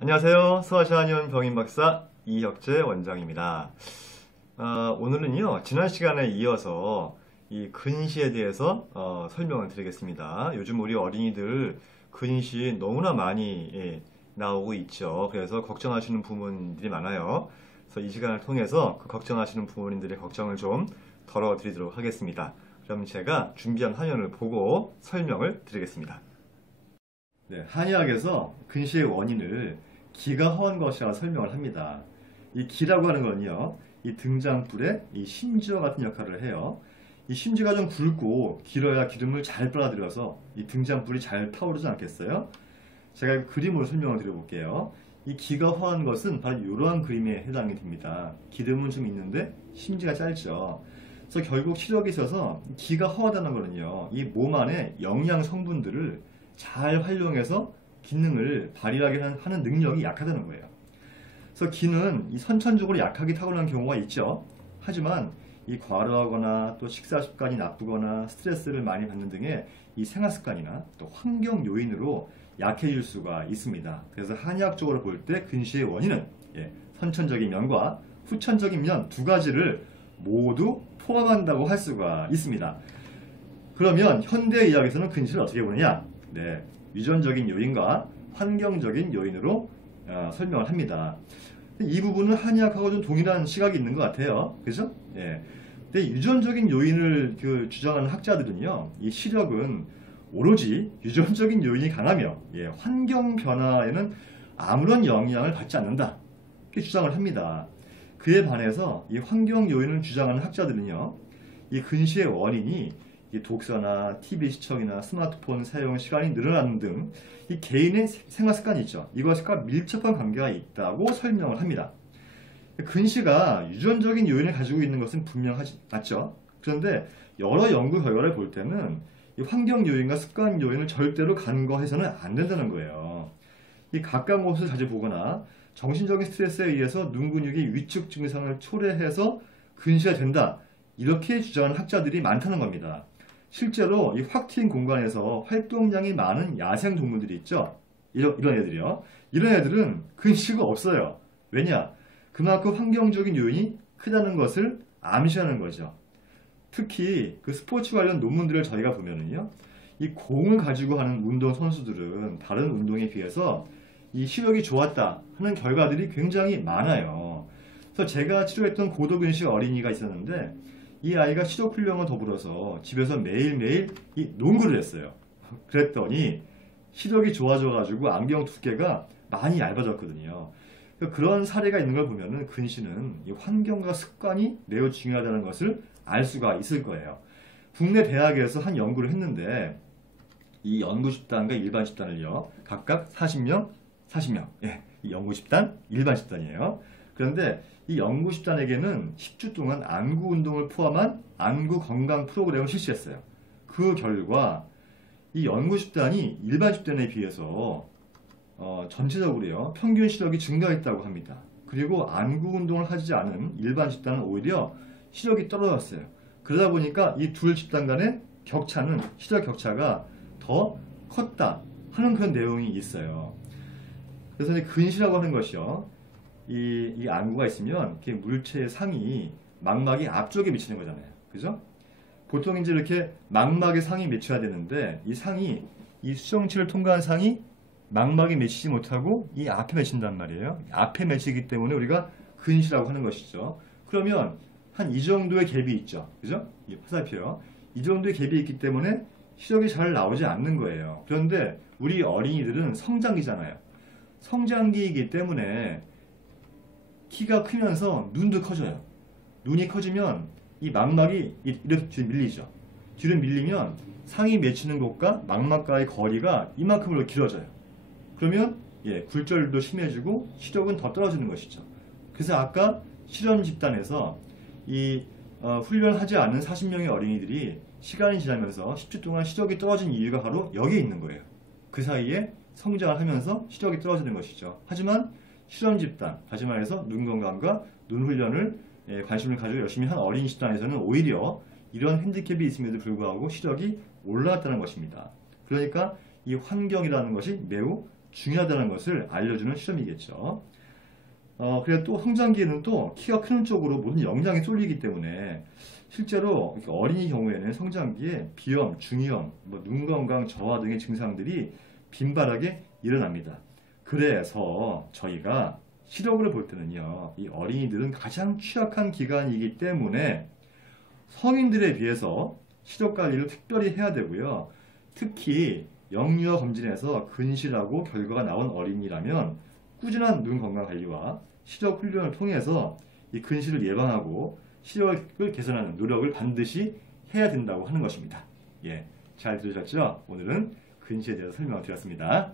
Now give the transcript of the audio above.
안녕하세요. 서아시아니온 병인박사 이혁재 원장입니다. 오늘은요, 지난 시간에 이어서 이 근시에 대해서 설명을 드리겠습니다. 요즘 우리 어린이들 근시 너무나 많이 나오고 있죠. 그래서 걱정하시는 부모님들이 많아요. 그래서 이 시간을 통해서 그 걱정하시는 부모님들의 걱정을 좀 덜어드리도록 하겠습니다. 그럼 제가 준비한 화면을 보고 설명을 드리겠습니다. 네, 한의학에서 근시의 원인을 기가 허한 것이라 설명을 합니다. 이 기라고 하는 건요, 이 등잔불에 이 심지와 같은 역할을 해요. 이 심지가 좀 굵고 길어야 기름을 잘 빨아들여서 이 등잔불이 잘 타오르지 않겠어요? 제가 그림으로 설명을 드려볼게요. 이 기가 허한 것은 바로 이러한 그림에 해당이 됩니다. 기름은 좀 있는데 심지가 짧죠. 그래서 결국 시력이 있어서 기가 허하다는 거는요, 이 몸 안에 영양 성분들을 잘 활용해서 기능을 발휘하게 하는 능력이 약하다는 거예요. 그래서 기는 이 선천적으로 약하게 타고난 경우가 있죠. 하지만 이 과로하거나 또 식사 습관이 나쁘거나 스트레스를 많이 받는 등의 이 생활 습관이나 또 환경 요인으로 약해질 수가 있습니다. 그래서 한의학적으로 볼 때 근시의 원인은 선천적인 면과 후천적인 면 두 가지를 모두 포함한다고 할 수가 있습니다. 그러면 현대의학에서는 근시를 어떻게 보느냐? 네, 유전적인 요인과 환경적인 요인으로 설명을 합니다. 이 부분은 한의학하고 좀 동일한 시각이 있는 것 같아요. 그죠? 예. 근데 유전적인 요인을 주장하는 학자들은요, 이 시력은 오로지 유전적인 요인이 강하며 환경 변화에는 아무런 영향을 받지 않는다. 이렇게 주장을 합니다. 그에 반해서 이 환경 요인을 주장하는 학자들은요, 이 근시의 원인이 이 독서나 TV 시청이나 스마트폰 사용 시간이 늘어나는 등 이 개인의 생활 습관이 있죠. 이것과 밀접한 관계가 있다고 설명을 합니다. 근시가 유전적인 요인을 가지고 있는 것은 맞죠. 그런데 여러 연구 결과를 볼 때는 이 환경 요인과 습관 요인을 절대로 간과해서는 안 된다는 거예요. 이 가까운 곳을 자주 보거나 정신적인 스트레스에 의해서 눈 근육이 위축 증상을 초래해서 근시가 된다. 이렇게 주장하는 학자들이 많다는 겁니다. 실제로 이 확 트인 공간에서 활동량이 많은 야생 동물들이 있죠. 이런 애들이요. 이런 애들은 근시가 없어요. 왜냐? 그만큼 환경적인 요인이 크다는 것을 암시하는 거죠. 특히 그 스포츠 관련 논문들을 저희가 보면은요, 이 공을 가지고 하는 운동 선수들은 다른 운동에 비해서 이 시력이 좋았다 하는 결과들이 굉장히 많아요. 그래서 제가 치료했던 고도근시 어린이가 있었는데, 이 아이가 시력 훈련과 더불어서 집에서 매일매일 이 농구를 했어요. 그랬더니 시력이 좋아져가지고 안경 두께가 많이 얇아졌거든요. 그런 사례가 있는 걸 보면은 근시는 이 환경과 습관이 매우 중요하다는 것을 알 수가 있을 거예요. 국내 대학에서 한 연구를 했는데 이 연구 집단과 일반 집단을요, 각각 40명, 40명. 이 연구 집단, 일반 집단이에요. 그런데 이 연구 집단에게는 10주 동안 안구 운동을 포함한 안구 건강 프로그램을 실시했어요. 그 결과 이 연구 집단이 일반 집단에 비해서 전체적으로요, 평균 시력이 증가했다고 합니다. 그리고 안구 운동을 하지 않은 일반 집단은 오히려 시력이 떨어졌어요. 그러다 보니까 이 둘 집단 간의 격차는, 시력 격차가 더 컸다 하는 그런 내용이 있어요. 그래서 근시라고 하는 것이요, 이 안구가 있으면 이렇게 물체의 상이 망막이 앞쪽에 미치는 거잖아요. 그죠? 보통 이제 이렇게 망막에 상이 맺혀야 되는데 이 상이, 이 수정체를 통과한 상이 망막에 맺히지 못하고 이 앞에 맺힌단 말이에요. 앞에 맺히기 때문에 우리가 근시라고 하는 것이죠. 그러면 한 이 정도의 갭이 있죠. 그죠? 화살표요. 이 정도의 갭이 있기 때문에 시력이 잘 나오지 않는 거예요. 그런데 우리 어린이들은 성장기잖아요. 성장기이기 때문에 키가 크면서 눈도 커져요. 눈이 커지면 이 망막이 이렇게 뒤로 밀리죠. 뒤로 밀리면 상이 맺히는 곳과 망막과의 거리가 이만큼으로 길어져요. 그러면 굴절도 심해지고 시력은 더 떨어지는 것이죠. 그래서 아까 실험 집단에서 이 훈련하지 않은 40명의 어린이들이 시간이 지나면서 10주 동안 시력이 떨어진 이유가 바로 여기에 있는 거예요. 그 사이에 성장을 하면서 시력이 떨어지는 것이죠. 하지만 실험 집단, 다시 말해서 눈 건강과 눈 훈련을 관심을 가지고 열심히 한 어린 집단에서는 오히려 이런 핸디캡이 있음에도 불구하고 시력이 올라갔다는 것입니다. 그러니까 이 환경이라는 것이 매우 중요하다는 것을 알려주는 실험이겠죠. 그래 또 성장기에는 또 키가 크는 쪽으로 모든 영양이 쏠리기 때문에 실제로 어린이 경우에는 성장기에 비염, 중이염, 눈 건강 저하 등의 증상들이 빈발하게 일어납니다. 그래서 저희가 시력으로 볼 때는요, 이 어린이들은 가장 취약한 기간이기 때문에 성인들에 비해서 시력 관리를 특별히 해야 되고요. 특히 영유아 검진에서 근시라고 결과가 나온 어린이라면 꾸준한 눈 건강 관리와 시력 훈련을 통해서 이 근시를 예방하고 시력을 개선하는 노력을 반드시 해야 된다고 하는 것입니다. 예, 잘 들으셨죠? 오늘은 근시에 대해서 설명을 드렸습니다.